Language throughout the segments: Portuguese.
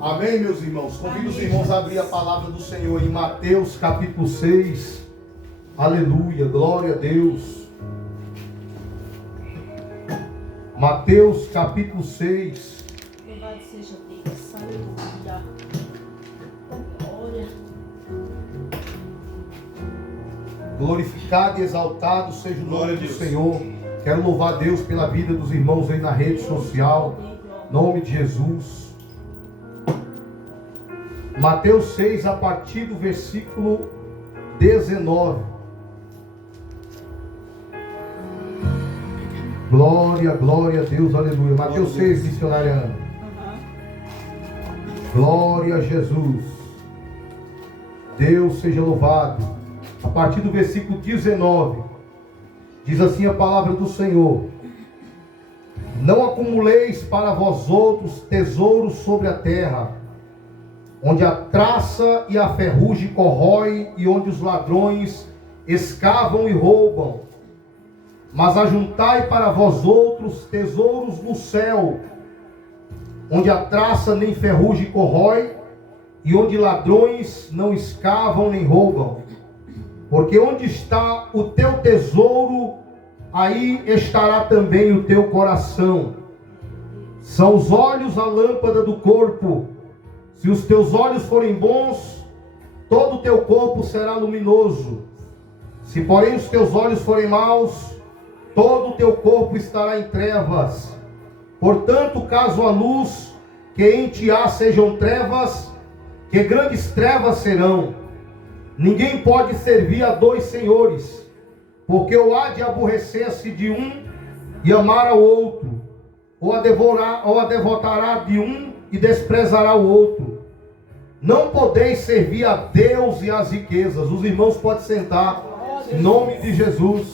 Amém, meus irmãos? Convido os irmãos a abrir a palavra do Senhor em Mateus capítulo 6. Aleluia, glória a Deus. Mateus capítulo 6. Louvado seja Deus, aleluia. Glória. Glorificado e exaltado seja o nome do Senhor. Quero louvar a Deus pela vida dos irmãos aí na rede social. Em nome de Jesus. Mateus 6, a partir do versículo 19. Glória, glória a Deus, aleluia. Mateus 6, missionária Ana. Glória a Jesus. Deus seja louvado. A partir do versículo 19. Diz assim a palavra do Senhor: não acumuleis para vós outros tesouros sobre a terra, onde a traça e a ferrugem corrói, e onde os ladrões escavam e roubam. Mas ajuntai para vós outros tesouros no céu, onde a traça nem ferrugem corrói, e onde ladrões não escavam nem roubam. Porque onde está o teu tesouro, aí estará também o teu coração. São os olhos a lâmpada do corpo. Se os teus olhos forem bons, todo o teu corpo será luminoso. Se porém os teus olhos forem maus, todo o teu corpo estará em trevas. Portanto, caso a luz que em ti há sejam trevas, que grandes trevas serão. Ninguém pode servir a dois senhores, porque ou há de aborrecer-se de um e amar ao outro, ou a devotará de um e desprezará o outro. Não podeis servir a Deus e às riquezas. Os irmãos podem sentar, em nome de Jesus.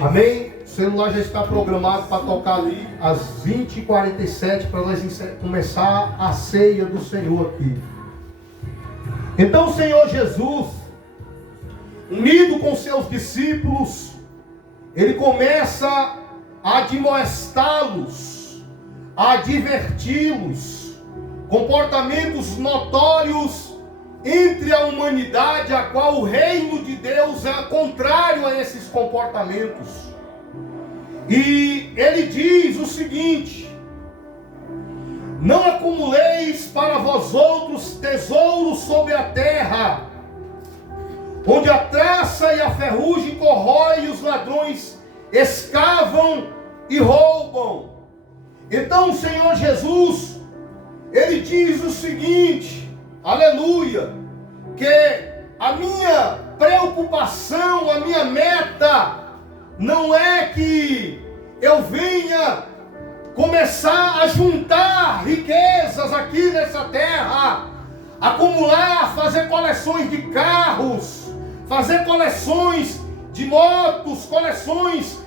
Amém? O celular já está programado para tocar ali às 20h47, para nós começar a ceia do Senhor aqui. Então o Senhor Jesus, unido com seus discípulos, ele começa a admoestá-los, a adverti-los, comportamentos notórios entre a humanidade, a qual o reino de Deus é contrário a esses comportamentos. E ele diz o seguinte: não acumuleis para vós outros tesouros sobre a terra, onde a traça e a ferrugem corrói e os ladrões escavam e roubam. Então o Senhor Jesus, ele diz o seguinte, aleluia, que a minha preocupação, a minha meta, não é que eu venha começar a juntar riquezas aqui nessa terra, acumular, fazer coleções de carros, fazer coleções de motos, coleções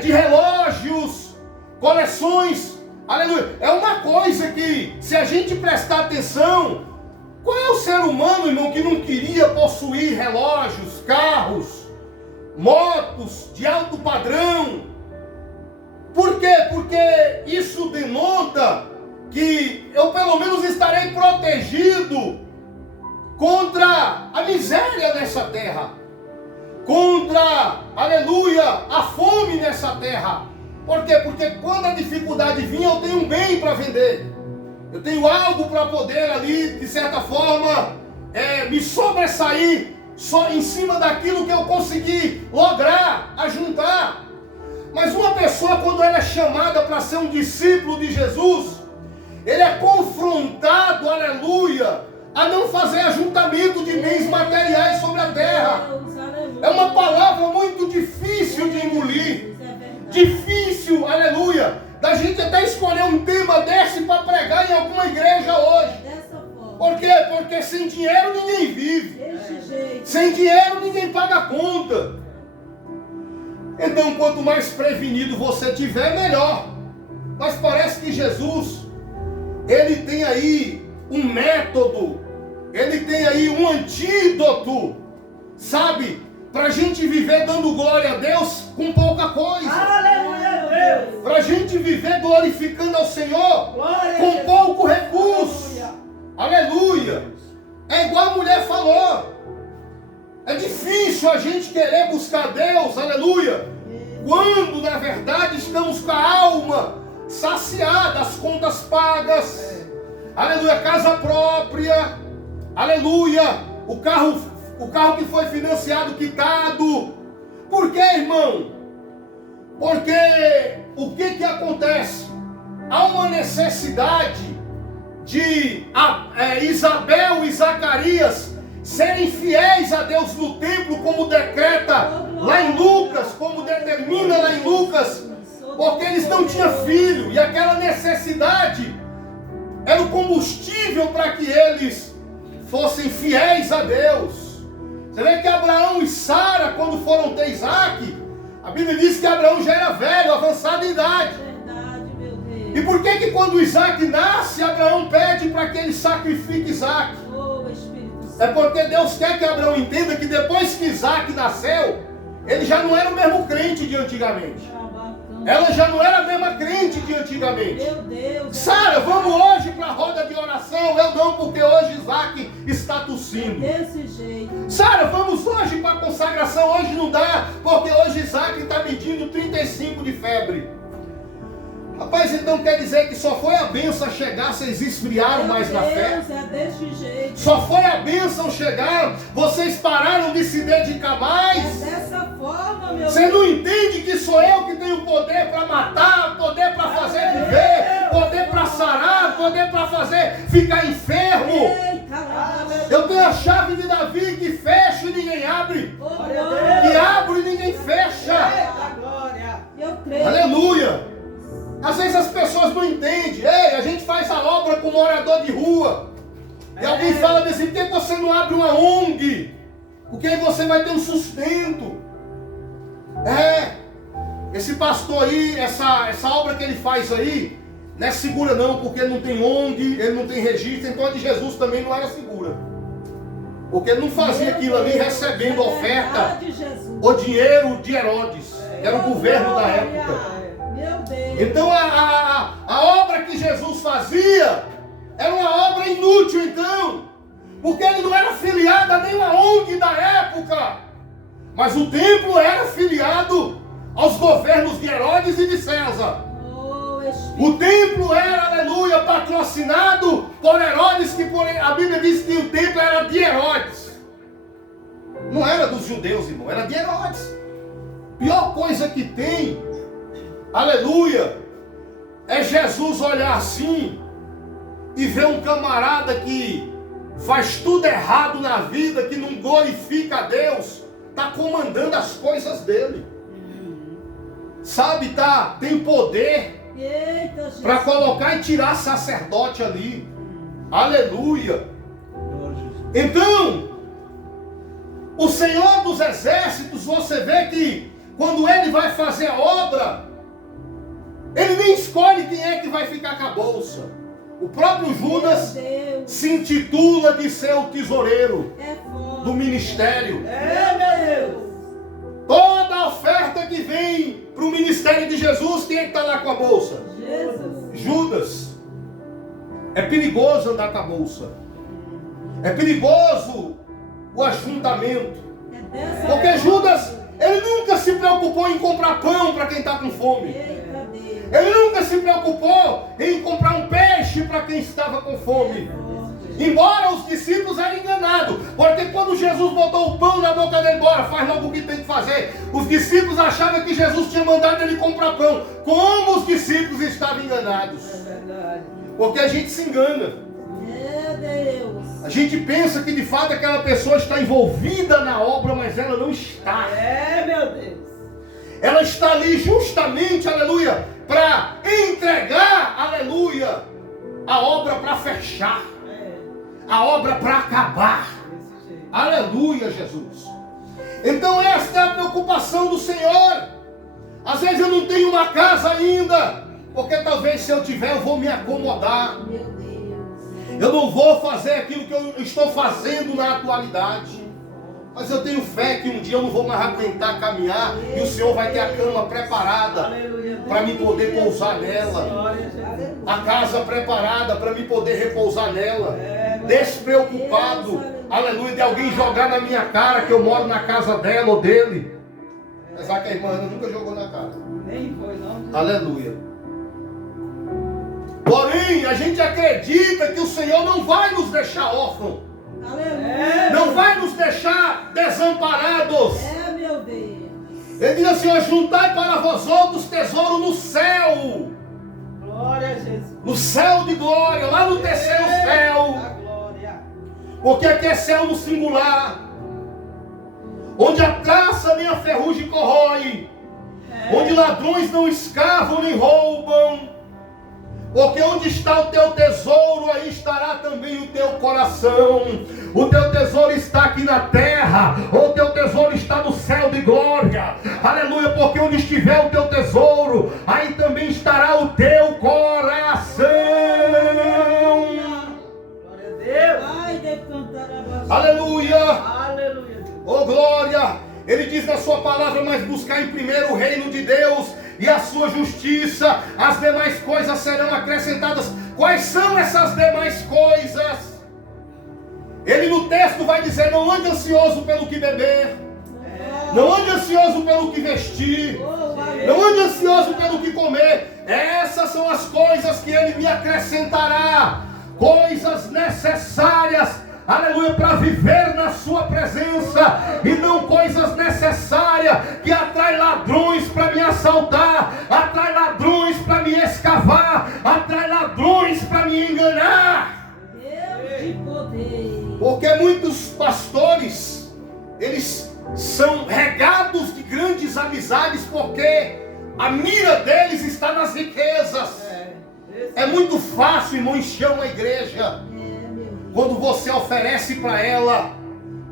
de relógios, coleções, aleluia. É uma coisa que, se a gente prestar atenção, qual é o ser humano, irmão, que não queria possuir relógios, carros, motos de alto padrão? Por quê? Porque isso denota que eu pelo menos estarei protegido contra a miséria nessa terra, contra, aleluia, a fome nessa terra. Por quê? Porque quando a dificuldade vir, eu tenho um bem para vender, eu tenho algo para poder ali, de certa forma, me sobressair só em cima daquilo que eu consegui lograr, ajuntar. Mas uma pessoa, quando ela é chamada para ser um discípulo de Jesus, ele é confrontado, aleluia, a não fazer ajuntamento de bens materiais sobre a terra. É uma palavra muito difícil de engolir, difícil, aleluia, da gente até escolher um tema desse para pregar em alguma igreja hoje. Por quê? Porque sem dinheiro ninguém vive, sem dinheiro ninguém paga a conta. Então, quanto mais prevenido você tiver, melhor. Mas parece que Jesus, ele tem aí um método, ele tem aí um antídoto, sabe? Para a gente viver dando glória a Deus com pouca coisa. Aleluia, Deus. Para a gente viver glorificando ao Senhor com pouco recurso. contas pagas, aleluia, casa própria, aleluia, o carro que foi financiado, quitado. Por quê, irmão? Porque o que acontece? Há uma necessidade de Isabel e Zacarias serem fiéis a Deus no templo, como decreta lá em Lucas, como determina lá em Lucas, porque eles não tinham filho, e aquela necessidade era o combustível para que eles fossem fiéis a Deus. Você vê que Abraão e Sara, quando foram ter Isaac, a Bíblia diz que Abraão já era velho, avançado em idade. Verdade, meu Deus. E por que quando Isaac nasce, Abraão pede para que ele sacrifique Isaac? Oh, Espírito Santo. É porque Deus quer que Abraão entenda que depois que Isaac nasceu, ele já não era o mesmo crente de antigamente. Ela já não era a mesma crente de antigamente. Meu Deus. Sara, vamos hoje para a roda de oração. Eu não, porque hoje Isaac está tossindo. Desse jeito. Sara, vamos hoje para a consagração. Hoje não dá, porque hoje Isaac está medindo 35 de febre. Rapaz, então quer dizer que só foi a bênção chegar, vocês esfriaram mais na fé? Deus, é desse jeito. Só foi a bênção chegar, vocês pararam de se dedicar mais? É dessa forma, meu Você não entende que sou eu que tenho poder para matar, poder para fazer viver, poder para sarar, poder para fazer ficar enfermo? Eita, lá, meu Eu tenho a chave de Davi que fecha e ninguém abre, Oh, que abre e ninguém fecha. eu creio. Aleluia! Às vezes as pessoas não entendem. Ei, a gente faz a obra com morador de rua. E alguém fala assim, por que você não abre uma ONG? Porque aí você vai ter um sustento. Esse pastor aí, essa obra que ele faz aí, não é segura não, porque ele não tem ONG, ele não tem registro, então a de Jesus também não era segura. Porque ele não fazia aquilo ali recebendo oferta ou dinheiro de Herodes, que era o governo da época. Meu Deus. Então a obra que Jesus fazia era uma obra inútil, então, porque ele não era filiado a nenhuma ONG da época, mas o templo era filiado aos governos de Herodes e de César. Oh, Espírito. O templo era, aleluia, patrocinado por Herodes, a Bíblia diz que o templo era de Herodes. Não era dos judeus, irmão, era de Herodes. Pior coisa que tem, aleluia, é Jesus olhar assim e ver um camarada que faz tudo errado na vida, que não glorifica a Deus, está comandando as coisas dele. Sabe, tem poder para colocar e tirar sacerdote ali. Aleluia. Então, o Senhor dos Exércitos, você vê que quando ele vai fazer a obra, ele nem escolhe quem é que vai ficar com a bolsa. O próprio Judas se intitula de ser o tesoureiro do ministério. Meu Deus. Toda oferta que vem para o ministério de Jesus, quem é que está lá com a bolsa? Jesus. Judas. É perigoso andar com a bolsa. É perigoso o ajuntamento. Porque Judas, ele nunca se preocupou em comprar pão para quem está com fome. Eita Deus. Ele nunca se preocupou em comprar um peixe para quem estava com fome. Embora os discípulos eram enganados, porque quando Jesus botou o pão na boca dele, bora, faz logo o que tem que fazer. Os discípulos achavam que Jesus tinha mandado ele comprar pão. Como os discípulos estavam enganados? Porque a gente se engana. Meu Deus. A gente pensa que de fato aquela pessoa está envolvida na obra, mas ela não está. Meu Deus. Ela está ali justamente, aleluia, para entregar, aleluia, a obra para fechar. A obra para acabar. Aleluia, Jesus. Então esta é a preocupação do Senhor. Às vezes eu não tenho uma casa ainda, porque talvez se eu tiver eu vou me acomodar. Meu Deus. Eu não vou fazer aquilo que eu estou fazendo na atualidade. Mas eu tenho fé que um dia eu não vou mais aguentar caminhar e o Senhor vai ter a cama preparada para me poder pousar nela. A casa preparada para me poder repousar nela. Despreocupado, aleluia, de alguém jogar na minha cara que eu moro na casa dela ou dele. Apesar que a irmã Ana nunca jogou na cara. Nem foi, não. Aleluia. Porém, Amém. A gente acredita que o Senhor não vai nos deixar órfãos. Aleluia. Não vai nos deixar desamparados. É, meu Deus. Ele diz assim, ó, juntai para vós outros tesouro no céu. Glória a Jesus. No céu de glória, lá no terceiro céu. A glória. Porque aqui é céu no singular. Onde a traça nem a ferrugem corrói. Onde ladrões não escavam nem roubam. Porque onde está o teu tesouro, aí estará também o teu coração. O teu tesouro está aqui na terra, ou o teu tesouro está no céu de glória. Aleluia, porque onde estiver o teu tesouro, aí também estará o teu coração. Glória a Deus. Ai, de cantar a Aleluia. Aleluia. Oh glória. Ele diz na sua palavra, mas buscar em primeiro o reino de Deus e a sua justiça, as demais coisas serão acrescentadas. Quais são essas demais coisas? Ele no texto vai dizer, não ande ansioso pelo que beber, não ande ansioso pelo que vestir, não ande ansioso pelo que comer. Essas são as coisas que ele me acrescentará, coisas necessárias, aleluia, para viver na sua presença, e não coisas necessárias que atrai ladrões para me assaltar, atrai ladrões para me escavar, atrai ladrões para me enganar. Deus de poder. Porque muitos pastores, eles são regados de grandes amizades, porque a mira deles está nas riquezas. É muito fácil, irmão, encher uma igreja quando você oferece para ela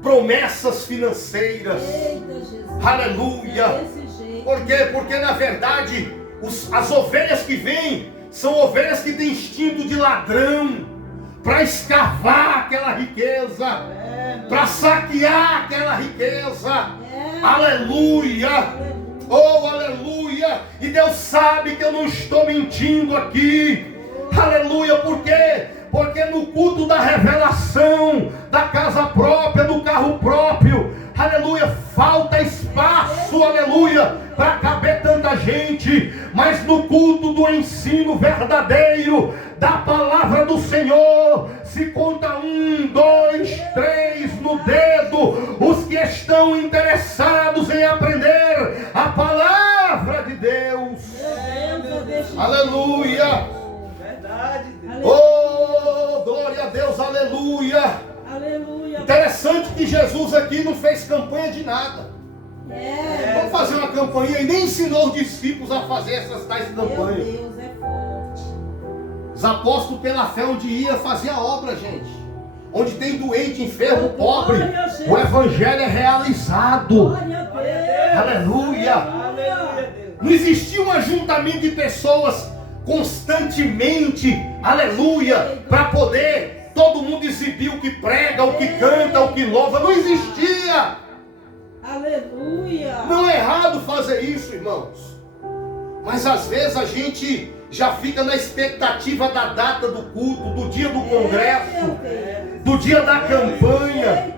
promessas financeiras. Eita, Jesus. Aleluia. É desse jeito. Por quê? Porque na verdade as ovelhas que vêm são ovelhas que têm instinto de ladrão, para escavar aquela riqueza, para saquear aquela riqueza. Aleluia. Oh, aleluia. E Deus sabe que eu não estou mentindo aqui. Aleluia. Por quê? Porque no culto da revelação, da casa própria, do carro próprio, aleluia, falta espaço, aleluia, para caber tanta gente. Mas no culto do ensino verdadeiro, da palavra do Senhor, se conta 1, 2, 3 no dedo, os que estão interessados em aprender a palavra de Deus. Aleluia. Verdade. Oh, glória a Deus, aleluia. Aleluia. Interessante que Jesus aqui não fez campanha de nada. Vamos fazer uma campanha e nem ensinou os discípulos a fazer essas tais campanhas. Meu Deus, é forte. Os apóstolos pela fé onde ia fazia obra, gente. Onde tem doente, enfermo, pobre, o evangelho é realizado. Glória a Deus. Aleluia. Aleluia. Não existia um ajuntamento de pessoas constantemente, aleluia, para poder todo mundo exibir o que prega, o que canta, o que louva. Não existia. Aleluia. Não é errado fazer isso, irmãos. Mas às vezes a gente já fica na expectativa da data do culto, do dia do congresso, do dia da campanha.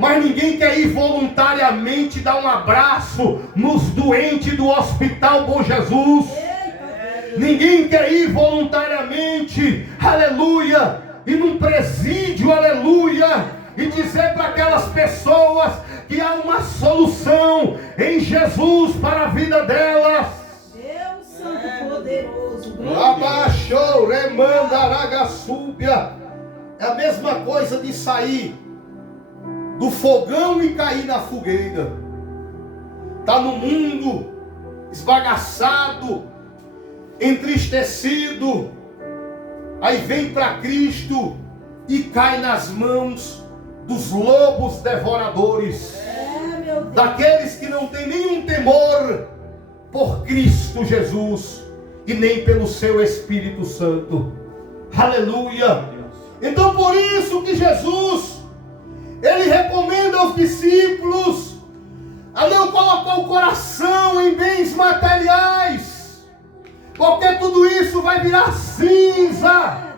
Mas ninguém quer ir voluntariamente dar um abraço nos doentes do Hospital Bom Jesus. Ninguém quer ir voluntariamente, aleluia, e num presídio, aleluia, e dizer para aquelas pessoas que há uma solução em Jesus para a vida delas. Deus Santo Poderoso. Abaixou, remanda, aragaçúbia. É a mesma coisa de sair do fogão e cair na fogueira. Está no mundo esbagaçado, entristecido, aí vem para Cristo e cai nas mãos dos lobos devoradores, Meu Deus. daqueles que não têm nenhum temor por Cristo Jesus e nem pelo seu Espírito Santo. Aleluia. Então por isso que Jesus, ele recomenda aos discípulos a não colocar o coração em bens materiais, porque tudo isso vai virar cinza,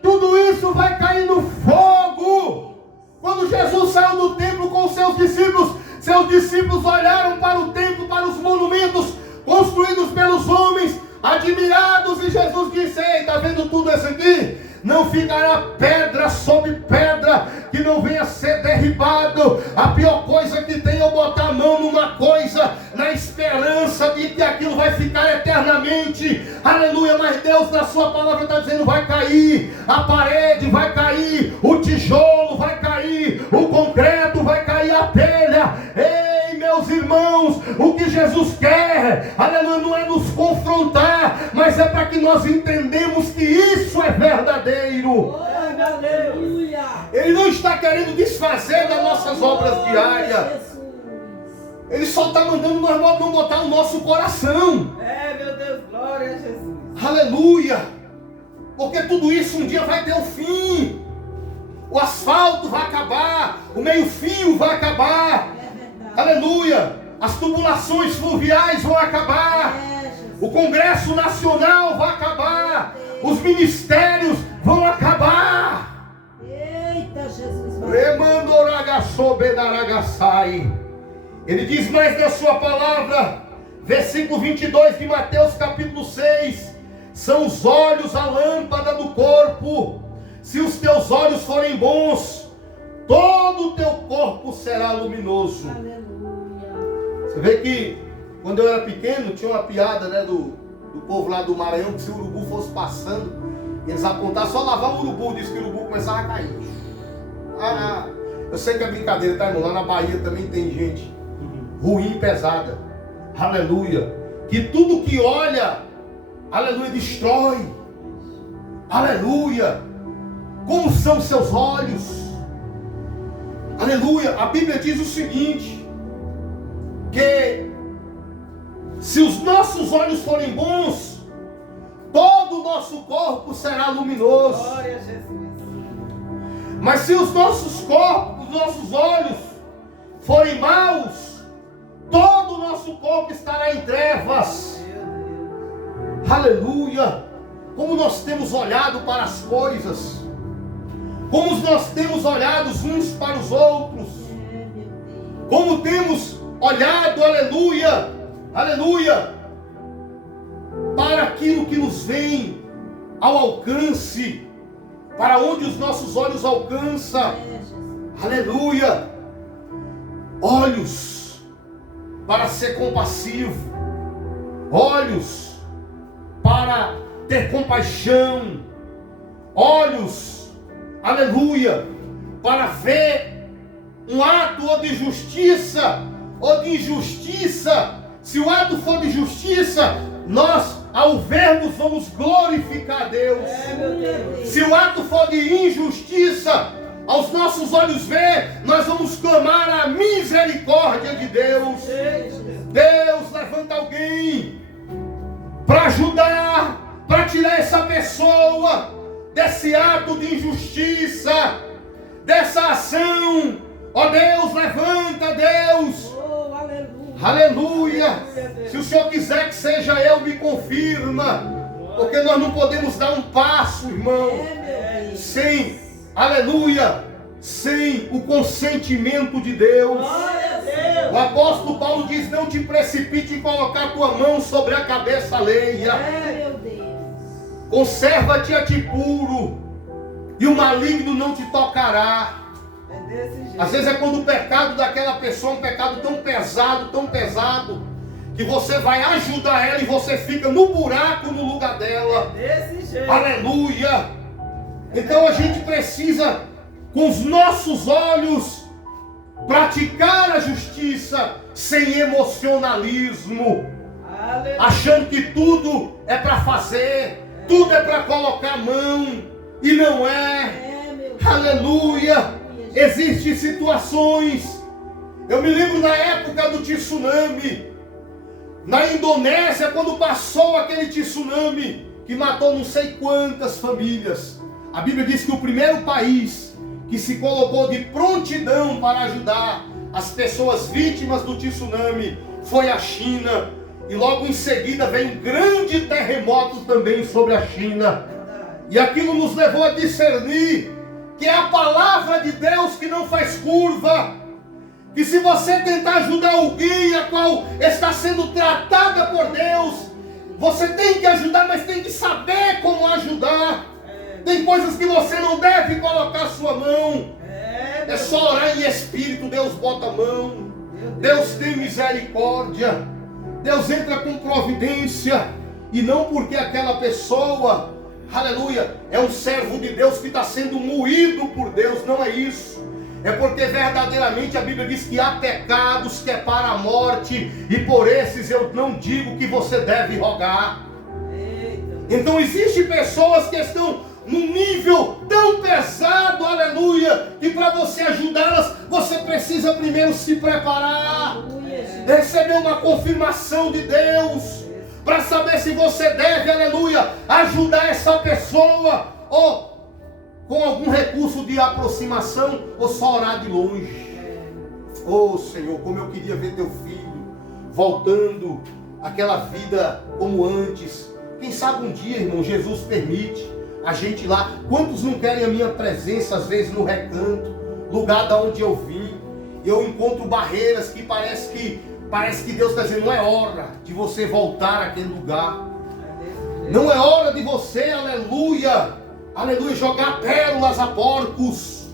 tudo isso vai cair no fogo. Quando Jesus saiu do templo com seus discípulos olharam para o templo, para os monumentos construídos pelos homens, admirados, e Jesus disse: ei, está vendo tudo isso aqui? Não ficará pedra sobre pedra que não venha a ser derribado. A pior coisa que tem é eu botar a mão numa coisa na esperança de que aquilo vai ficar eternamente. Aleluia, mas Deus na sua palavra está dizendo: vai cair a parede, vai cair o tijolo, vai cair o concreto, vai cair a telha. Ei, meus irmãos, o que Jesus quer, aleluia, não é nos confrontar, mas é para que nós entendamos que isso é verdadeiro. Aleluia. Ele não está querendo desfazer das nossas obras diárias. Ele só está mandando nós não botar no nosso coração. Meu Deus, glória a Jesus. Aleluia. Porque tudo isso um dia vai ter um fim. O asfalto vai acabar, o meio-fio vai acabar. Aleluia. As tubulações fluviais vão acabar. O Congresso Nacional vai acabar. Os ministérios vão acabar. Eita, Jesus. Ele diz mais na sua palavra, versículo 22 de Mateus capítulo 6: são os olhos a lâmpada do corpo. Se os teus olhos forem bons, todo o teu corpo será luminoso. Aleluia. Você vê que quando eu era pequeno tinha uma piada, né, do povo lá do Maranhão, que se o urubu fosse passando, eles apontavam, só lavar o urubu, disse que o urubu começava a cair. Eu sei que é brincadeira, tá, irmão? Lá na Bahia também tem gente ruim e pesada. Aleluia. Que tudo que olha, aleluia, destrói. Aleluia. Como são seus olhos? Aleluia. A Bíblia diz o seguinte: que se os nossos olhos forem bons, todo o nosso corpo será luminoso. Glória a Jesus. Mas se os nossos corpos, os nossos olhos forem maus, todo o nosso corpo estará em trevas. Aleluia. Como nós temos olhado para as coisas, como nós temos olhado uns para os outros, como temos olhado, aleluia, aleluia, para aquilo que nos vem ao alcance, para onde os nossos olhos alcançam. Aleluia. Olhos para ser compassivo, olhos para ter compaixão, olhos, aleluia, para ver um ato ou de justiça ou de injustiça. Se o ato for de justiça, nós, ao vermos, vamos glorificar a Deus. Se o ato for de injustiça, aos nossos olhos ver, nós vamos clamar a misericórdia de Deus. Deus levanta alguém para ajudar, para tirar essa pessoa desse ato de injustiça, dessa ação. Ó Deus, levanta, Deus. Aleluia. Se o Senhor quiser que seja eu, me confirma. Porque nós não podemos dar um passo, irmão, sem, aleluia, sem o consentimento de Deus. O apóstolo Paulo diz: não te precipite em colocar a tua mão sobre a cabeça alheia. Conserva-te a ti puro, e o maligno não te tocará. Às vezes é quando o pecado daquela pessoa é um pecado tão pesado, que você vai ajudar ela e você fica no buraco no lugar dela. Aleluia. Então a gente precisa, com os nossos olhos, praticar a justiça sem emocionalismo, achando que tudo é para fazer, tudo é para colocar a mão, e não é. Aleluia. Existem situações, eu me lembro na época do tsunami, na Indonésia, quando passou aquele tsunami que matou não sei quantas famílias. A Bíblia diz que o primeiro país que se colocou de prontidão para ajudar as pessoas vítimas do tsunami foi a China. E logo em seguida veio um grande terremoto também sobre a China. E aquilo nos levou a discernir que é a palavra de Deus que não faz curva. Que se você tentar ajudar alguém a qual está sendo tratada por Deus, você tem que ajudar, mas tem que saber como ajudar. Tem coisas que você não deve colocar sua mão. É só orar em espírito, Deus bota a mão. Deus tem misericórdia. Deus entra com providência. E não porque aquela pessoa, aleluia, é um servo de Deus que está sendo moído por Deus. Não é isso. É porque verdadeiramente a Bíblia diz que há pecados que é para a morte. E por esses eu não digo que você deve rogar. Então existem pessoas que estão num nível tão pesado, aleluia, que para você ajudá-las, você precisa primeiro se preparar, receber uma confirmação de Deus, para saber se você deve, aleluia, ajudar essa pessoa, ou com algum recurso de aproximação, ou só orar de longe. Oh Senhor, como eu queria ver teu filho voltando àquela vida como antes. Quem sabe um dia, irmão, Jesus permite a gente lá. Quantos não querem a minha presença, às vezes no recanto, lugar da onde eu vim? Eu encontro barreiras que parece que Deus está dizendo, não é hora de você voltar àquele lugar. Não é hora de você, aleluia, aleluia, jogar pérolas a porcos.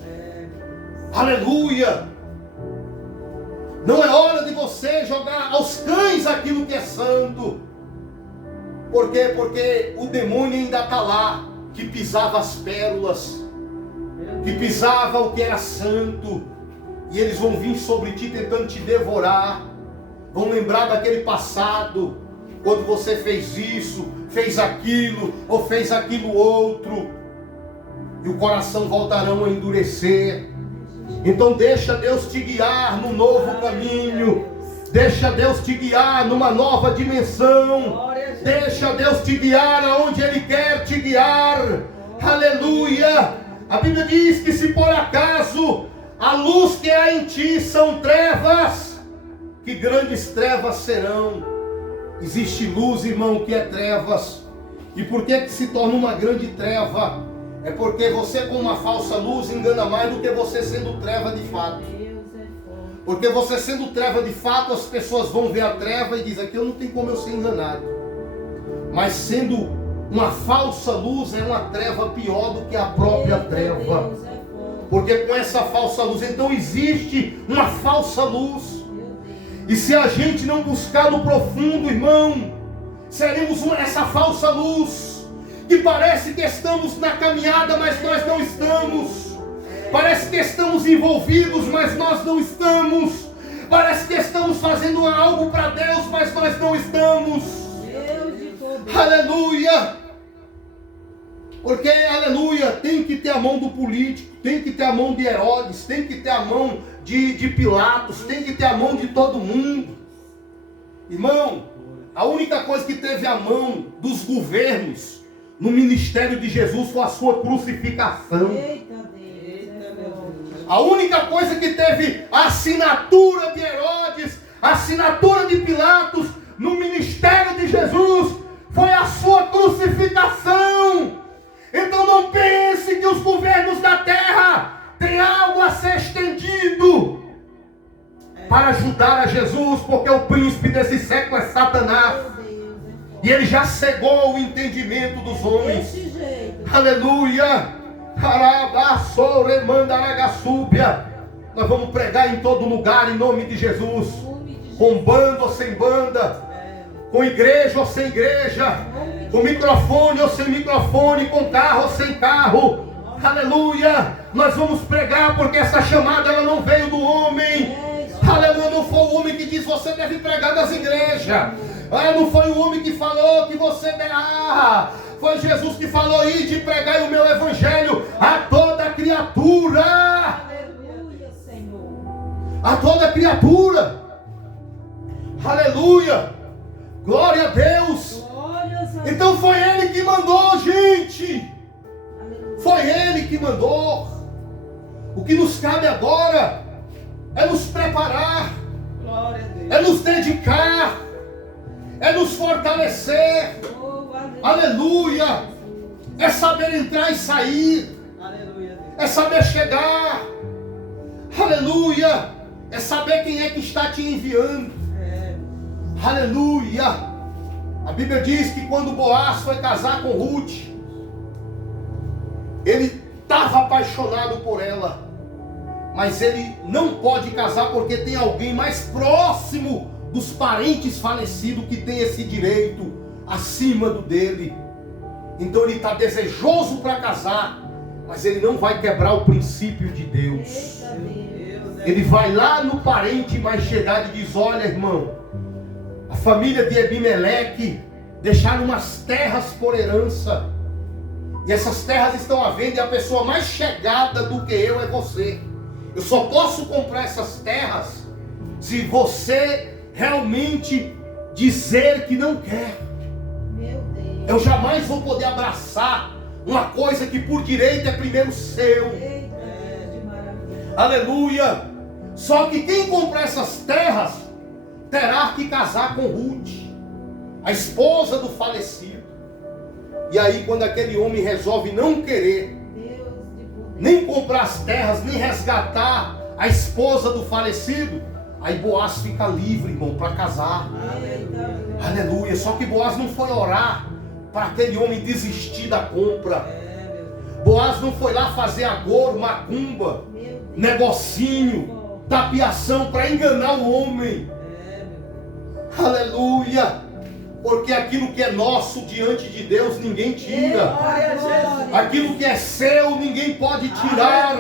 Aleluia. Não é hora de você jogar aos cães aquilo que é santo. Por quê? Porque o demônio ainda está lá, que pisava as pérolas, que pisava o que era santo, e eles vão vir sobre ti tentando te devorar, vão lembrar daquele passado, quando você fez isso, fez aquilo, ou fez aquilo outro, e o coração voltarão a endurecer. Então deixa Deus te guiar no novo caminho, deixa Deus te guiar numa nova dimensão. Deixa Deus te guiar aonde Ele quer te guiar. Aleluia. A Bíblia diz que se por acaso a luz que há em ti são trevas, que grandes trevas serão. Existe luz, irmão, que é trevas. E por que se torna uma grande treva? É porque você com uma falsa luz engana mais do que você sendo treva de fato. Porque você sendo treva de fato, as pessoas vão ver a treva e dizem, aqui eu não tenho como eu ser enganado. Mas sendo uma falsa luz, é uma treva pior do que a própria treva. Porque com essa falsa luz, então existe uma falsa luz. E se a gente não buscar no profundo, irmão, seremos essa falsa luz, que parece que estamos na caminhada, mas nós não estamos. Parece que estamos envolvidos, mas nós não estamos. Parece que estamos fazendo algo para Deus, mas nós não estamos. Aleluia. Porque, aleluia, tem que ter a mão do político, tem que ter a mão de Herodes, tem que ter a mão de Pilatos, tem que ter a mão de todo mundo. Irmão, a única coisa que teve a mão dos governos no ministério de Jesus foi a sua crucificação. A única coisa que teve a assinatura de Herodes, a assinatura de Pilatos no ministério de Jesus foi a sua crucificação. Então não pense que os governos da terra têm algo a ser estendido para ajudar a Jesus, porque o príncipe desse século é Satanás. E ele já cegou o entendimento dos homens. Aleluia. Nós vamos pregar em todo lugar em nome de Jesus, com banda ou sem banda, com igreja ou sem igreja, com microfone ou sem microfone, com carro ou sem carro. Aleluia. Nós vamos pregar, porque essa chamada ela não veio do homem. Aleluia. Não foi o homem que diz você deve pregar nas igrejas. Não foi o homem que falou que você deve. Foi Jesus que falou, ide pregai o meu evangelho a toda criatura. Aleluia, Senhor. A toda criatura. Aleluia. Glória a Deus. Então foi Ele que mandou, gente. Foi Ele que mandou. O que nos cabe agora é nos preparar, é nos dedicar, é nos fortalecer. Aleluia. É saber entrar e sair. É saber chegar. Aleluia. É saber quem é que está te enviando. Aleluia. A Bíblia diz que quando Boaz foi casar com Ruth, Ele estava apaixonado por ela, mas ele não pode casar porque tem alguém mais próximo dos parentes falecidos que tem esse direito acima do dele. Então ele está desejoso para casar, mas ele não vai quebrar o princípio de Deus. Ele vai lá no parente mais chegado e diz: olha, irmão, a família de Ebimeleque deixaram umas terras por herança, e essas terras estão à venda, e a pessoa mais chegada do que eu é você. Eu só posso comprar essas terras se você realmente dizer que não quer. Meu Deus. Eu jamais vou poder abraçar uma coisa que por direito é primeiro seu. Eita, que maravilha. Aleluia. Só que quem comprar essas terras terá que casar com Ruth, a esposa do falecido. E aí, quando aquele homem resolve não querer Deus de poder. nem comprar as terras, nem resgatar a esposa do falecido, aí Boaz fica livre, irmão, para casar. Eita, Aleluia. Só que Boaz não foi orar para aquele homem desistir da compra. Boaz não foi lá fazer agouro, macumba, meu Deus. negocinho, tapiação para enganar o homem. Aleluia. Porque aquilo que é nosso diante de Deus ninguém tira. Aquilo que é seu ninguém pode tirar.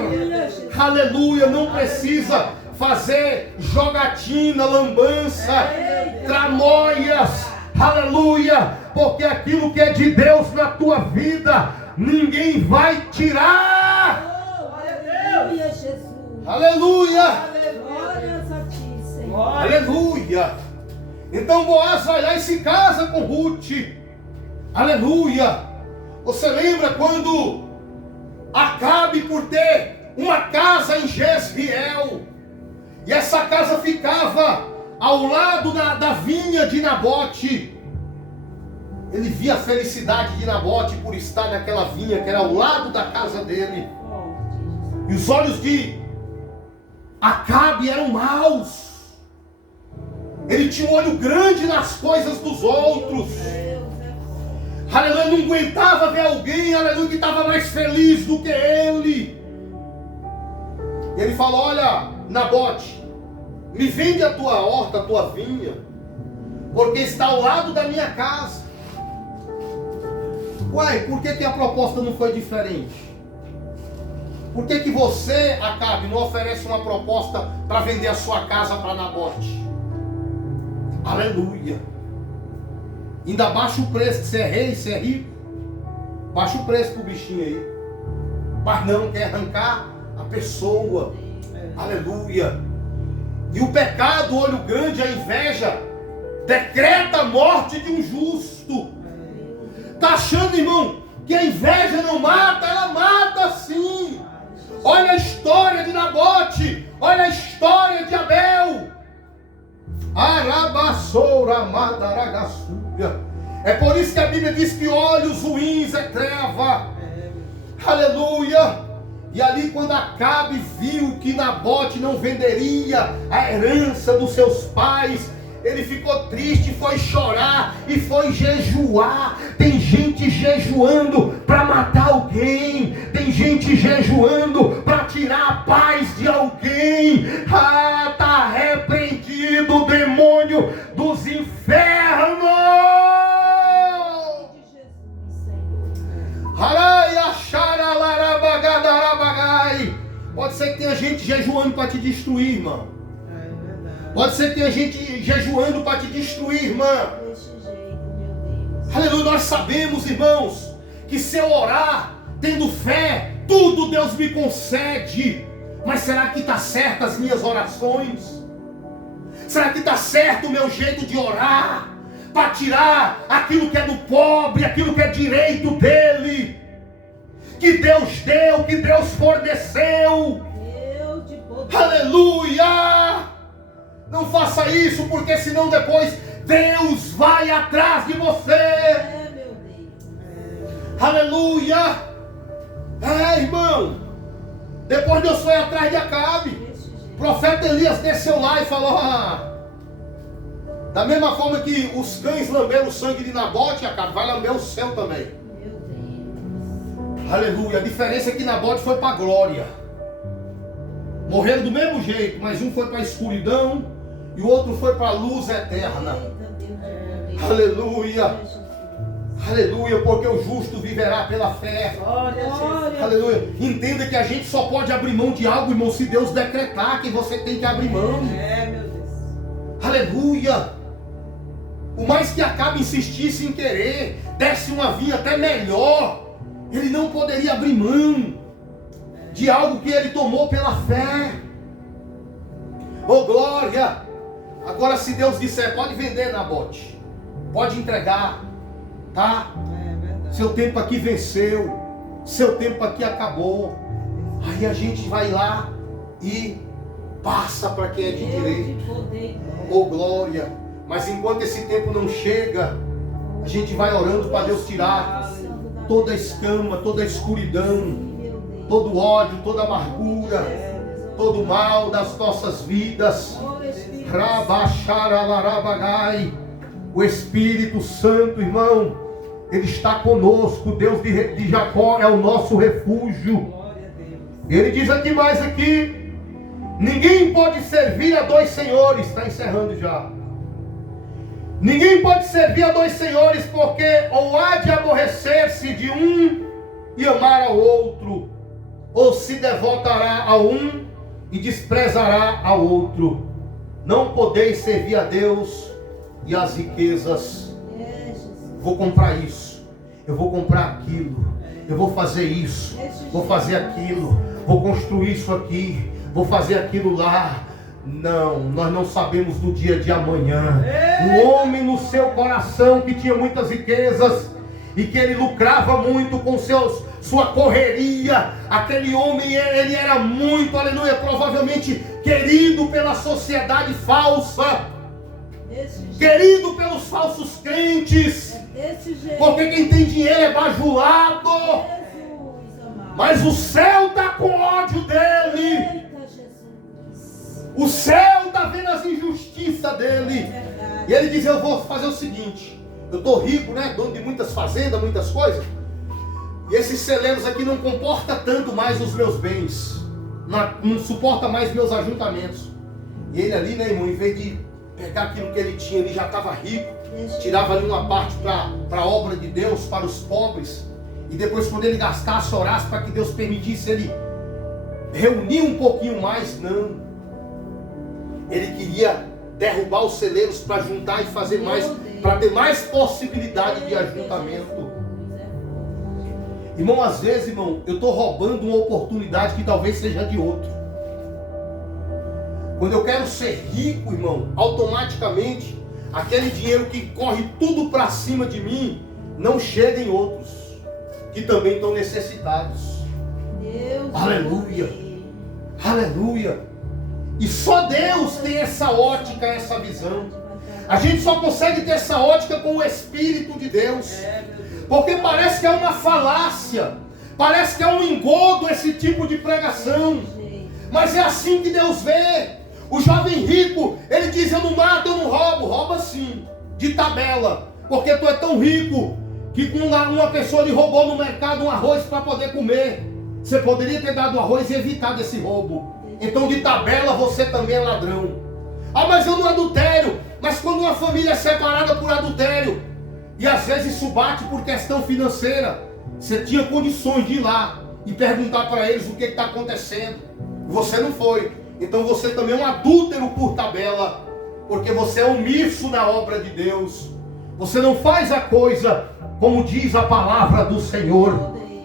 Aleluia. Não precisa fazer jogatina, lambança, tramóias. Aleluia. Porque aquilo que é de Deus na tua vida ninguém vai tirar. Aleluia, Jesus. Aleluia. Glórias a ti, Senhor. Aleluia. Então Boaz vai lá e se casa com Ruth. Aleluia. Você lembra quando Acabe, por ter uma casa em Jezreel, e essa casa ficava ao lado da vinha de Nabote, ele via a felicidade de Nabote por estar naquela vinha que era ao lado da casa dele. E os olhos de Acabe eram maus. Ele tinha um olho grande nas coisas dos outros. Aleluia, não aguentava ver alguém, aleluia, que estava mais feliz do que ele. E ele falou: olha, Nabote, me vende a tua horta, a tua vinha, porque está ao lado da minha casa. Uai, por que a proposta não foi diferente? Por que você, Acabe, não oferece uma proposta para vender a sua casa para Nabote? Aleluia. Ainda baixa o preço, que você é rei, você é rico. Baixa o preço pro bichinho aí. Mas não, quer arrancar a pessoa. Aleluia. E o pecado, o olho grande, a inveja, decreta a morte de um justo. Está achando, irmão, que a inveja não mata? Ela mata sim. Olha a história de Nabote. Olha a história de Abel. Arabassoura madaragaçúbia. É por isso que a Bíblia diz que olhos ruins é treva. Aleluia. E ali, quando Acabe viu que Nabote não venderia a herança dos seus pais, ele ficou triste, foi chorar e foi jejuar. Tem gente jejuando para matar alguém. Tem gente jejuando para tirar a paz de alguém. Ah, está repreendido o demônio dos infernos. Pode ser que tenha gente jejuando para te destruir, irmão. Pode ser que tenha gente jejuando para te destruir, irmã. Desse jeito, meu Deus. Aleluia, nós sabemos, irmãos, que se eu orar, tendo fé, tudo Deus me concede. Mas será que está certo as minhas orações? Será que está certo o meu jeito de orar? Para tirar aquilo que é do pobre, aquilo que é direito dele, que Deus deu, que Deus forneceu. Deus de poder. Aleluia! Não faça isso, porque senão depois Deus vai atrás de você. Meu Deus. Aleluia! Irmão, depois Deus foi atrás de Acabe. Desse jeito. O profeta Elias desceu lá e falou: da mesma forma que os cães lamberam o sangue de Nabote, Acabe vai lamber o seu também. Meu Deus. Aleluia. A diferença é que Nabote foi para a glória. Morreram do mesmo jeito, mas um foi para a escuridão e o outro foi para a luz eterna. Aleluia. Aleluia, porque o justo viverá pela fé. Aleluia. Entenda que a gente só pode abrir mão de algo, irmão, se Deus decretar que você tem que abrir mão. Meu Deus. Aleluia. Por mais que Acabe insistisse em querer, desse uma vinha até melhor, ele não poderia abrir mão de algo que ele tomou pela fé. Oh glória. Agora se Deus disser, pode vender, Nabote, pode entregar, tá? Seu tempo aqui venceu, seu tempo aqui acabou. Aí a gente vai lá e passa para quem é de direito. Oh glória. Mas enquanto esse tempo não chega, a gente vai orando para Deus tirar toda a escama, toda a escuridão, todo ódio, toda amargura, todo mal das nossas vidas. O Espírito Santo, irmão, Ele está conosco. Deus de Jacó é o nosso refúgio. Ele diz aqui mais aqui: ninguém pode servir a dois senhores. Está encerrando já. Ninguém pode servir a dois senhores, porque ou há de aborrecer-se de um e amar ao outro, ou se devotará a um e desprezará ao outro. Não podeis servir a Deus e as riquezas. Vou comprar isso, eu vou comprar aquilo, eu vou fazer isso, vou fazer aquilo, vou construir isso aqui, vou fazer aquilo lá. Não, nós não sabemos do dia de amanhã. O homem no seu coração que tinha muitas riquezas e que ele lucrava muito com sua correria, aquele homem, ele era muito, aleluia, provavelmente querido pela sociedade falsa, querido pelos falsos crentes, porque quem tem dinheiro é bajulado, mas o céu está com ódio dele. O céu está vendo as injustiças dele. E ele diz, eu vou fazer o seguinte, eu estou rico, né, dono de muitas fazendas, muitas coisas, e esses celeiros aqui não comportam tanto mais os meus bens, não suporta mais meus ajuntamentos. E ele ali, né, irmão, em vez de pegar aquilo que ele tinha, ele já estava rico, tirava ali uma parte para a obra de Deus, para os pobres, e depois quando ele gastasse, orasse para que Deus permitisse ele reunir um pouquinho mais. Não, ele queria derrubar os celeiros para juntar e fazer mais, para ter mais possibilidade de ajuntamento. Irmão, às vezes, irmão, eu estou roubando uma oportunidade que talvez seja de outro. Quando eu quero ser rico, irmão, automaticamente aquele dinheiro que corre tudo para cima de mim não chega em outros que também estão necessitados. Aleluia, aleluia. E só Deus tem essa ótica, essa visão. A gente só consegue ter essa ótica com o Espírito de Deus. Porque parece que é uma falácia, parece que é um engodo esse tipo de pregação. Mas é assim que Deus vê. O jovem rico, ele diz, eu não mato, eu não roubo. Rouba sim, de tabela. Porque tu é tão rico que com uma pessoa lhe roubou no mercado um arroz para poder comer. Você poderia ter dado arroz e evitado esse roubo. Então de tabela você também é ladrão. Ah, mas eu não adultério. Mas quando uma família é separada por adultério, e às vezes isso bate por questão financeira, você tinha condições de ir lá e perguntar para eles o que está acontecendo. Você não foi. Então você também é um adúltero por tabela, porque você é omisso na obra de Deus. Você não faz a coisa como diz a palavra do Senhor.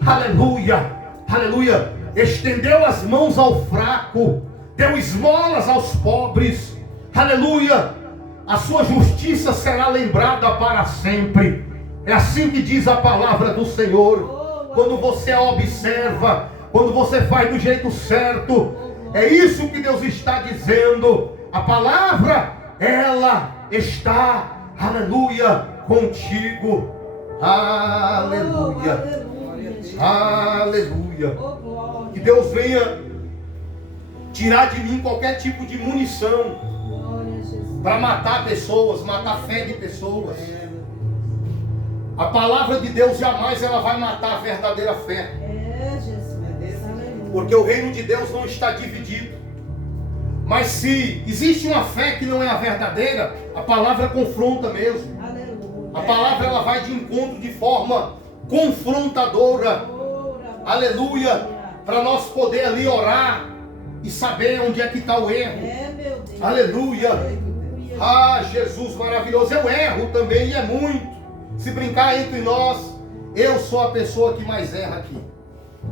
Aleluia, aleluia. Estendeu as mãos ao fraco, deu esmolas aos pobres. Aleluia. A sua justiça será lembrada para sempre. É assim que diz a palavra do Senhor. Quando você a observa, quando você faz do jeito certo, é isso que Deus está dizendo. A palavra, ela está, aleluia, contigo. Aleluia, aleluia. Que Deus venha tirar de mim qualquer tipo de munição para matar pessoas, matar a fé de pessoas. A palavra de Deus jamais ela vai matar a verdadeira fé. Porque o reino de Deus não está dividido. Mas se existe uma fé que não é a verdadeira, a palavra confronta mesmo. Aleluia. A palavra ela vai de encontro de forma confrontadora. Aleluia. Para nós poder ali orar e saber onde é que está o erro. Meu Deus. Aleluia. Aleluia. Ah, Jesus maravilhoso. Eu erro também e é muito. Se brincar entre nós, eu sou a pessoa que mais erra aqui.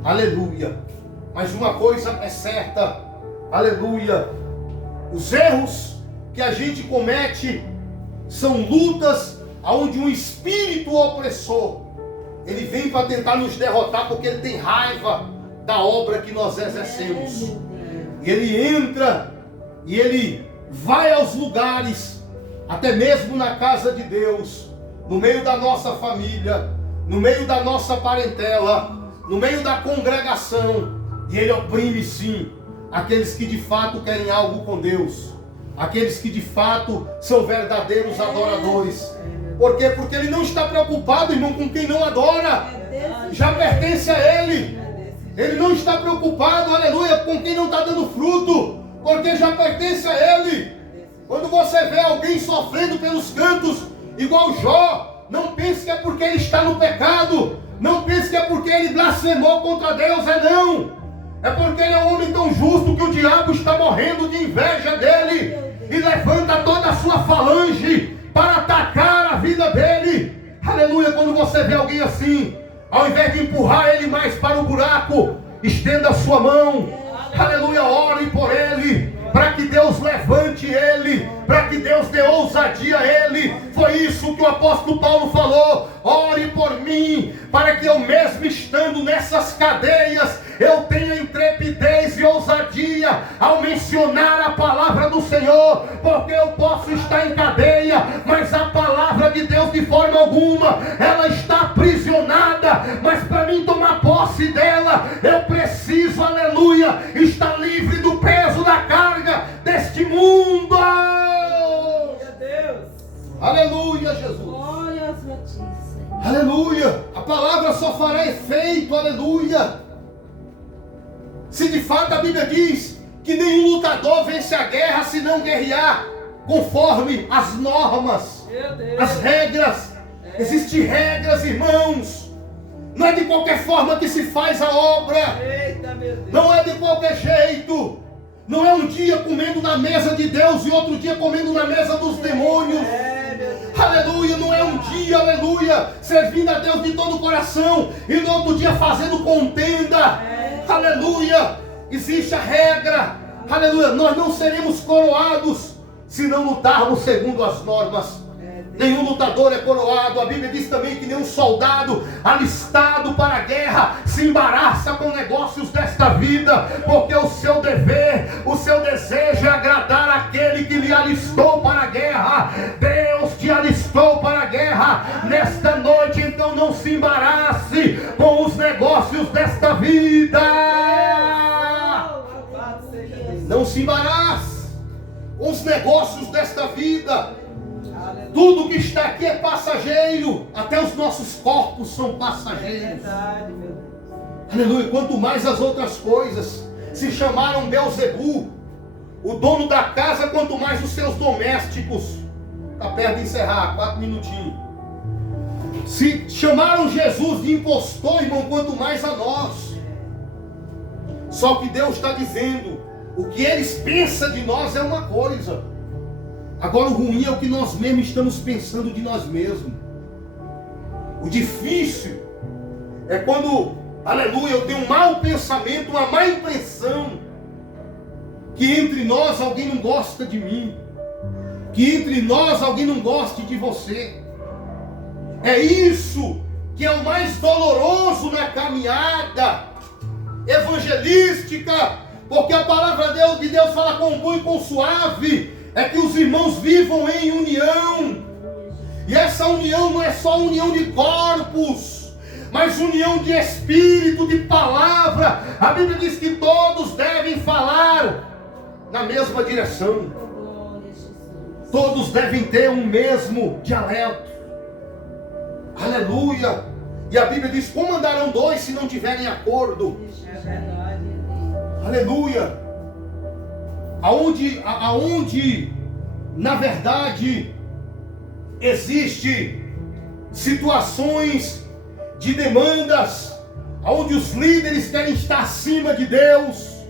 Aleluia. Mas uma coisa é certa. Aleluia. Os erros que a gente comete são lutas onde um espírito opressor, ele vem para tentar nos derrotar porque ele tem raiva da obra que nós exercemos. E ele entra e ele vai aos lugares, até mesmo na casa de Deus, no meio da nossa família, no meio da nossa parentela, no meio da congregação, e ele oprime sim aqueles que de fato querem algo com Deus, aqueles que de fato são verdadeiros adoradores. Por quê? Porque ele não está preocupado, irmão, com quem não adora, já pertence a ele. Ele não está preocupado, aleluia, com quem não está dando fruto, porque já pertence a ele. Quando você vê alguém sofrendo pelos cantos, igual Jó, não pense que é porque ele está no pecado, não pense que é porque ele blasfemou contra Deus, não. É porque ele é um homem tão justo que o diabo está morrendo de inveja dele e levanta toda a sua falange para atacar a vida dele. Aleluia, quando você vê alguém assim, ao invés de empurrar ele mais para o buraco, estenda a sua mão. Aleluia, ore por ele, para que Deus levante ele, para que Deus dê ousadia a ele. Foi isso que o apóstolo Paulo falou: ore por mim, para que eu mesmo estando nessas cadeias, eu tenha intrepidez e ousadia ao mencionar a palavra do Senhor, porque eu posso estar em cadeia, mas a palavra de Deus de forma alguma, ela está aprisionada, mas para mim tomar posse dela, eu preciso, aleluia, estar livre do peso da carga deste mundo. Deus. Aleluia, Jesus. Glória a ti, Senhor. Aleluia. A palavra só fará efeito, aleluia, se de fato a Bíblia diz que nenhum lutador vence a guerra se não guerrear conforme as normas, as regras. Existem regras, irmãos. Não é de qualquer forma que se faz a obra. Eita, meu Deus. Não é de qualquer jeito. Não é um dia comendo na mesa de Deus e outro dia comendo na mesa dos demônios. Aleluia, não é um dia, aleluia, servindo a Deus de todo o coração e no outro dia fazendo contenda. Aleluia, existe a regra. Aleluia, nós não seremos coroados se não lutarmos segundo as normas. Nenhum lutador é coroado. A Bíblia diz também que nenhum soldado alistado para a guerra se embaraça com negócios desta vida, porque o seu dever, o seu desejo é agradar aquele que lhe alistou para a guerra. Deus te alistou para a guerra nesta noite, então não se embarace com os negócios desta vida. Não se embarace com os negócios desta vida. Tudo que está aqui é passageiro. Até os nossos corpos são passageiros. Aleluia. Quanto mais as outras coisas. Se chamaram Beelzebu, o dono da casa, quanto mais os seus domésticos. Está perto de encerrar, 4 minutinhos. Se chamaram Jesus de impostor, irmão, quanto mais a nós. Só que Deus está dizendo, o que eles pensam de nós é uma coisa. Agora o ruim é o que nós mesmos estamos pensando de nós mesmos. O difícil é quando, aleluia, eu tenho um mau pensamento, uma má impressão, que entre nós alguém não gosta de mim, que entre nós alguém não goste de você. É isso que é o mais doloroso na caminhada evangelística, porque a palavra de Deus fala com bom e com suave, é que os irmãos vivam em união. E essa união não é só união de corpos, mas união de espírito, de palavra. A Bíblia diz que todos devem falar na mesma direção. Todos devem ter um mesmo dialeto. Aleluia. E a Bíblia diz, como andarão dois se não tiverem acordo? Aleluia. Aonde na verdade existe situações de demandas, onde os líderes querem estar acima de Deus,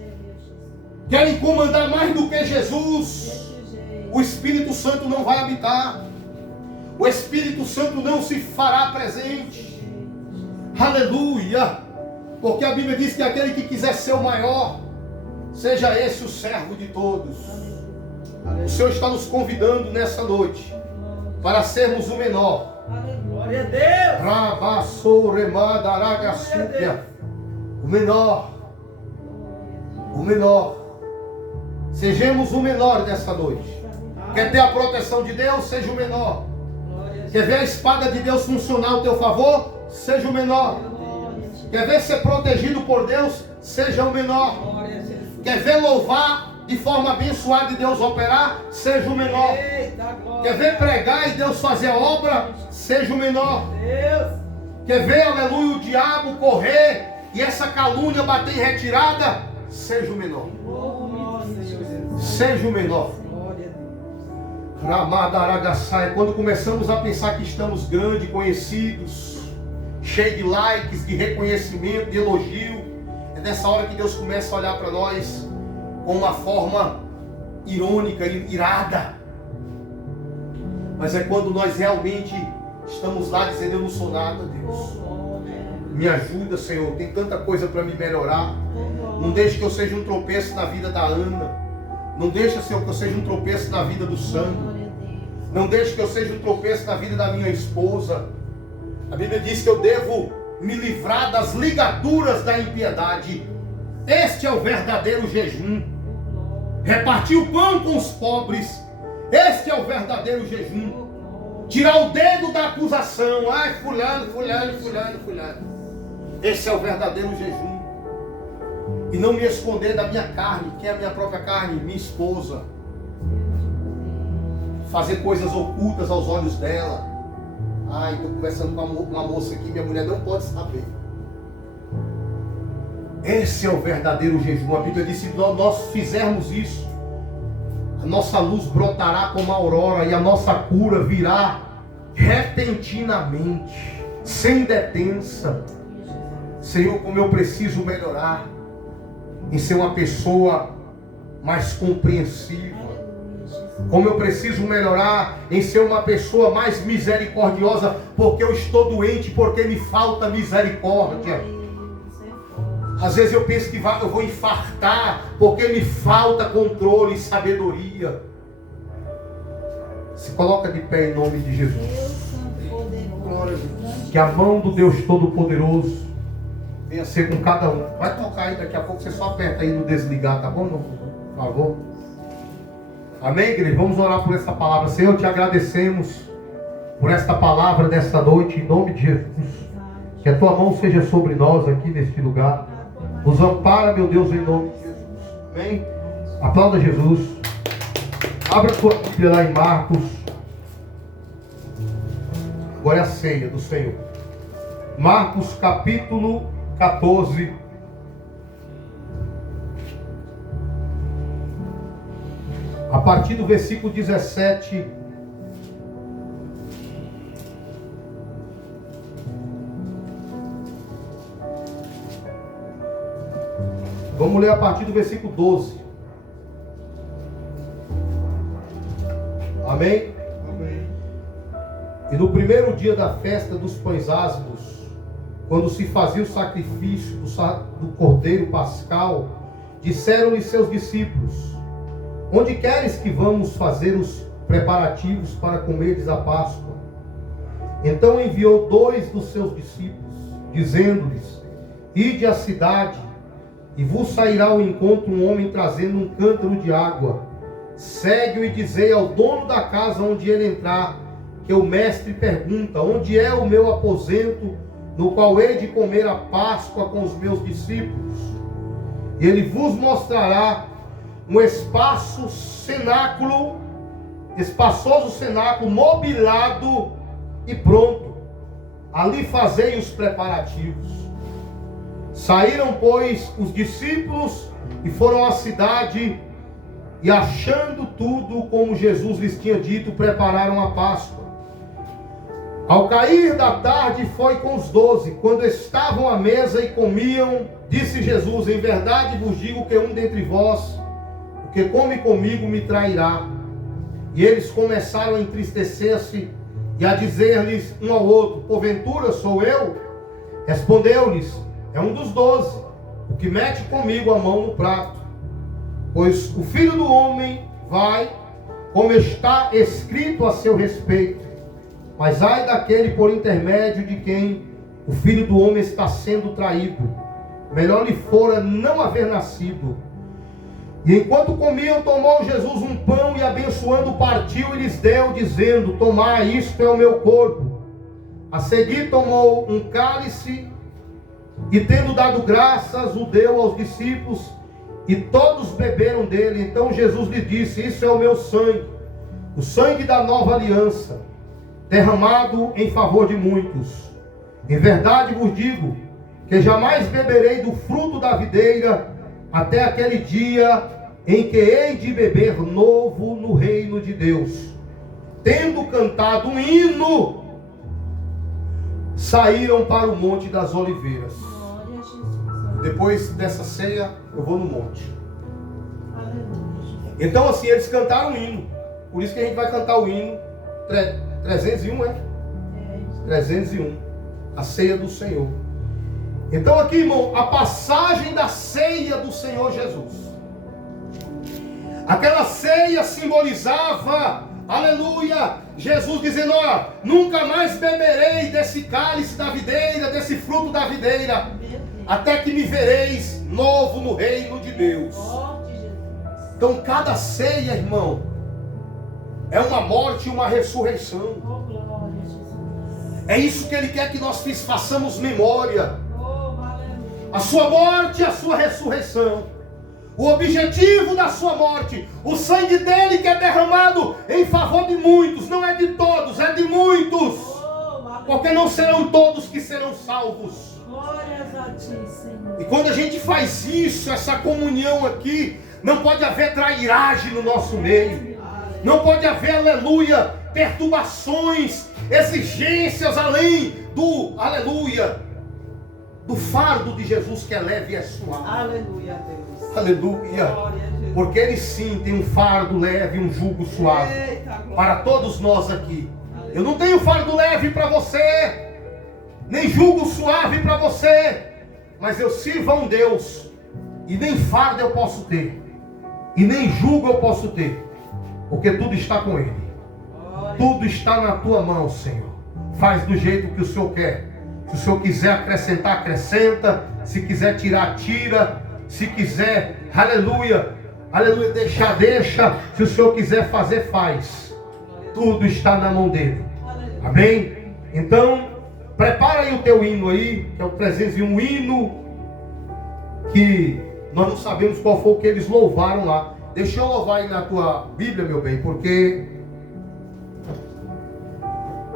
querem comandar mais do que Jesus, o Espírito Santo não vai habitar, o Espírito Santo não se fará presente. Aleluia. Porque a Bíblia diz que aquele que quiser ser o maior, seja esse o servo de todos. O Senhor está nos convidando nessa noite para sermos o menor. Glória a Deus. O menor. O menor. Sejamos o menor nessa noite. Quer ter a proteção de Deus? Seja o menor. Quer ver a espada de Deus funcionar ao teu favor? Seja o menor. Quer ver ser protegido por Deus? Seja o menor. Quer ver louvar de forma abençoada e Deus operar? Seja o menor. Quer ver pregar e Deus fazer a obra? Seja o menor. Quer ver, aleluia, o diabo correr e essa calúnia bater em retirada? Seja o menor. Seja o menor. Quando começamos a pensar que estamos grandes, conhecidos, cheios de likes, de reconhecimento, de elogio, é nessa hora que Deus começa a olhar para nós com uma forma irônica, irada. Mas é quando nós realmente estamos lá dizendo: eu não sou nada, Deus. Me ajuda, Senhor. Tem tanta coisa para me melhorar. Não deixe que eu seja um tropeço na vida da Ana. Não deixe, Senhor, que eu seja um tropeço na vida do Sandro. Não deixe que eu seja um tropeço na vida da minha esposa. A Bíblia diz que eu devo me livrar das ligaduras da impiedade. Este é o verdadeiro jejum. Repartir o pão com os pobres. Este é o verdadeiro jejum. Tirar o dedo da acusação. Ai, fulano. Esse é o verdadeiro jejum. E não me esconder da minha carne. Quem é a minha própria carne? Minha esposa. Fazer coisas ocultas aos olhos dela. Ai, estou conversando com uma moça aqui, minha mulher não pode saber. Esse é o verdadeiro jejum. A Bíblia diz que se nós fizermos isso, a nossa luz brotará como a aurora e a nossa cura virá repentinamente, sem detença. Senhor, como eu preciso melhorar em ser uma pessoa mais compreensiva. Como eu preciso melhorar em ser uma pessoa mais misericordiosa, porque eu estou doente, porque me falta misericórdia. Às vezes eu penso que eu vou infartar, porque me falta controle e sabedoria. Se coloca de pé em nome de Jesus. Que a mão do Deus Todo-Poderoso venha ser com cada um. Vai tocar aí, daqui a pouco você só aperta aí no desligar, tá bom? Por favor. Amém, igreja? Vamos orar por essa palavra. Senhor, te agradecemos por esta palavra desta noite, em nome de Jesus. Que a tua mão seja sobre nós aqui neste lugar. Nos ampara, meu Deus, em nome de Jesus. Amém? Aplauda Jesus. Abra a tua Bíblia lá em Marcos. Agora é a ceia do Senhor. Marcos capítulo 14. A partir do versículo 17. Vamos ler a partir do versículo 12. Amém? Amém. E no primeiro dia da festa dos pães ázimos, quando se fazia o sacrifício do cordeiro pascal, disseram-lhe seus discípulos: onde queres que vamos fazer os preparativos para comerdes a Páscoa? Então enviou 2 dos seus discípulos, dizendo-lhes: ide à cidade, e vos sairá ao encontro um homem trazendo um cântaro de água. Segue-o e dizei ao dono da casa onde ele entrar, que o mestre pergunta: onde é o meu aposento, no qual hei de comer a Páscoa com os meus discípulos? E ele vos mostrará um espaçoso cenáculo mobilado e pronto. Ali fazei os preparativos. Saíram, pois, os discípulos e foram à cidade, e achando tudo como Jesus lhes tinha dito, prepararam a Páscoa. Ao cair da tarde foi com os 12, quando estavam à mesa e comiam, disse Jesus: em verdade vos digo que um dentre vós, o que come comigo, me trairá. E eles começaram a entristecer-se e a dizer-lhes um ao outro: porventura sou eu? Respondeu-lhes: é um dos 12, o que mete comigo a mão no prato. Pois o Filho do Homem vai, como está escrito a seu respeito. Mas ai daquele por intermédio de quem o Filho do Homem está sendo traído. Melhor lhe fora não haver nascido. E enquanto comiam, tomou Jesus um pão e, abençoando, partiu e lhes deu, dizendo: tomai, isto é o meu corpo. A seguir tomou um cálice e, tendo dado graças, o deu aos discípulos, e todos beberam dele. Então Jesus lhe disse: isso é o meu sangue, o sangue da nova aliança, derramado em favor de muitos. Em verdade vos digo que jamais beberei do fruto da videira até aquele dia em que hei de beber novo no reino de Deus. Tendo cantado um hino, saíram para o Monte das Oliveiras. Depois dessa ceia, eu vou no monte. Então assim, eles cantaram um hino. Por isso que a gente vai cantar o hino 301, é? 301. A ceia do Senhor. Então aqui, irmão, a passagem da ceia do Senhor Jesus. Aquela ceia simbolizava, aleluia, Jesus dizendo: ó, nunca mais beberei desse cálice da videira, desse fruto da videira, até que me vereis novo no reino de Deus. Então cada ceia, irmão, é uma morte e uma ressurreição. É isso que Ele quer que nós façamos memória. A sua morte e a sua ressurreição. O objetivo da sua morte, o sangue dele que é derramado em favor de muitos, não é de todos, é de muitos. Porque não serão todos que serão salvos. Glórias a ti, Senhor. E quando a gente faz isso, essa comunhão aqui, não pode haver trairagem no nosso meio. Não pode haver, aleluia, perturbações, exigências além do, aleluia, do fardo de Jesus que é leve e é suave. Aleluia, Deus. Aleluia. Porque Ele sim tem um fardo leve e um jugo suave. Para todos nós aqui. Eu não tenho fardo leve para você, nem jugo suave para você, mas eu sirvo a um Deus, e nem fardo eu posso ter, e nem jugo eu posso ter, porque tudo está com Ele. Tudo está na tua mão, Senhor. Faz do jeito que o Senhor quer. Se o Senhor quiser acrescentar, acrescenta. Se quiser tirar, tira. Se quiser, aleluia, aleluia, deixar, deixa. Se o Senhor quiser fazer, faz. Tudo está na mão dele. Amém? Então, prepara aí o teu hino aí, que é o 301 hino, que nós não sabemos qual foi o que eles louvaram lá. Deixa eu louvar aí na tua Bíblia, meu bem, porque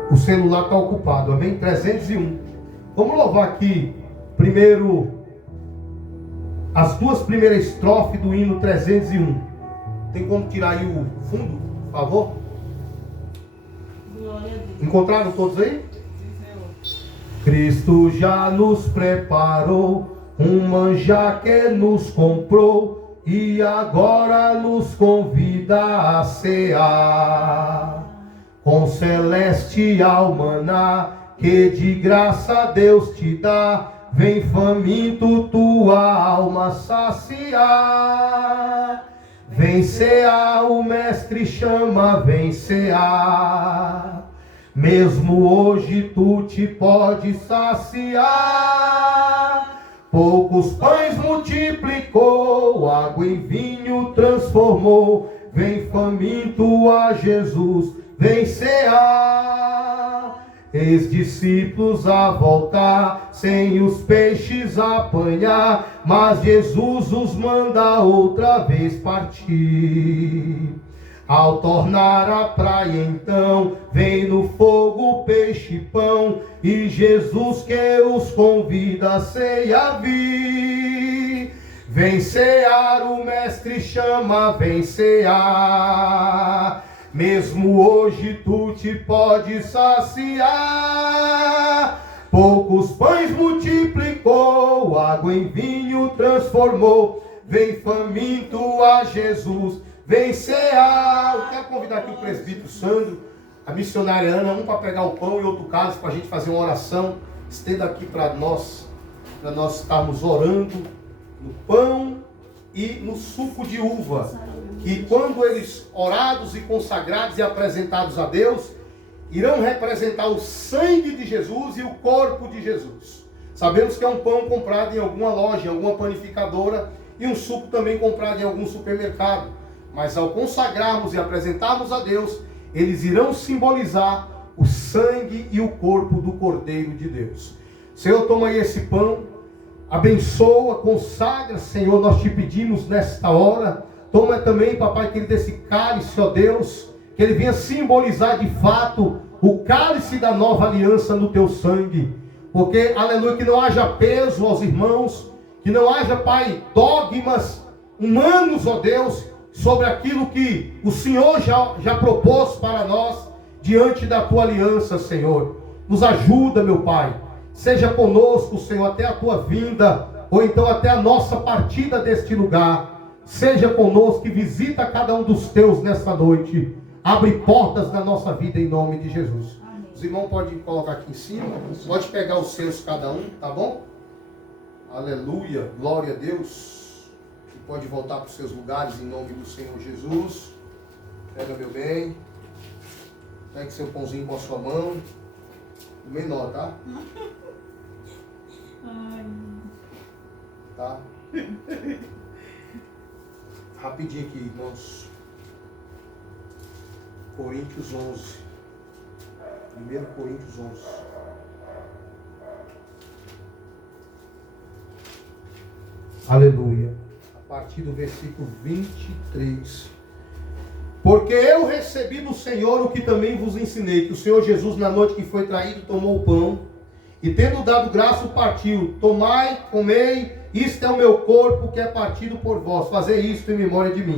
o celular está ocupado. Amém? 301. Vamos louvar aqui primeiro as duas primeiras estrofes do hino 301. Tem como tirar aí o fundo, por favor? Glória a Deus. Encontraram todos aí? Cristo já nos preparou um manjar que nos comprou e agora nos convida a cear com celestial maná que de graça Deus te dá. Vem faminto tua alma saciar. Vem cear, o mestre chama, vem cear. Mesmo hoje tu te pode saciar. Poucos pães multiplicou, água em vinho transformou. Vem faminto a Jesus, vem cear. Eis discípulos a voltar, sem os peixes apanhar, mas Jesus os manda outra vez partir. Ao tornar a praia então, vem no fogo peixe e pão, e Jesus que os convida a ceia vir. Vem cear, o mestre chama, vem cear. Mesmo hoje tu te podes saciar. Poucos pães multiplicou, água em vinho transformou. Vem faminto a Jesus, vem cear. Eu quero convidar aqui o presbítero Sandro, a missionária Ana, um para pegar o pão e outro caso para a gente fazer uma oração. Estenda aqui para nós estarmos orando no pão e no suco de uva. Que quando eles orados e consagrados e apresentados a Deus, irão representar o sangue de Jesus e o corpo de Jesus. Sabemos que é um pão comprado em alguma loja, em alguma panificadora, e um suco também comprado em algum supermercado. Mas ao consagrarmos e apresentarmos a Deus, eles irão simbolizar o sangue e o corpo do Cordeiro de Deus. Senhor, toma aí esse pão, abençoa, consagra, Senhor, nós te pedimos nesta hora. Toma também, papai querido, esse cálice, ó Deus, que ele venha simbolizar de fato o cálice da nova aliança no teu sangue. Porque, aleluia, que não haja peso aos irmãos, que não haja, Pai, dogmas humanos, ó Deus, sobre aquilo que o Senhor já propôs para nós, diante da tua aliança, Senhor. Nos ajuda, meu Pai. Seja conosco, Senhor, até a tua vinda, ou então até a nossa partida deste lugar. Seja conosco e visita cada um dos teus nessa noite. Abre portas na nossa vida em nome de Jesus. Amém. Os irmãos podem colocar aqui em cima. Pode pegar os seus cada um, tá bom? Aleluia, glória a Deus. E pode voltar para os seus lugares em nome do Senhor Jesus. Pega, meu bem. Pegue seu pãozinho com a sua mão. O menor, tá? Ai. Tá? Rapidinho aqui, irmãos. Coríntios 11. 1 Coríntios 11. Aleluia. A partir do versículo 23. Porque eu recebi do Senhor o que também vos ensinei, que o Senhor Jesus, na noite que foi traído, tomou o pão, e tendo dado graça, o partiu. Tomai, comei, isto é o meu corpo que é partido por vós. Fazei isto em memória de mim.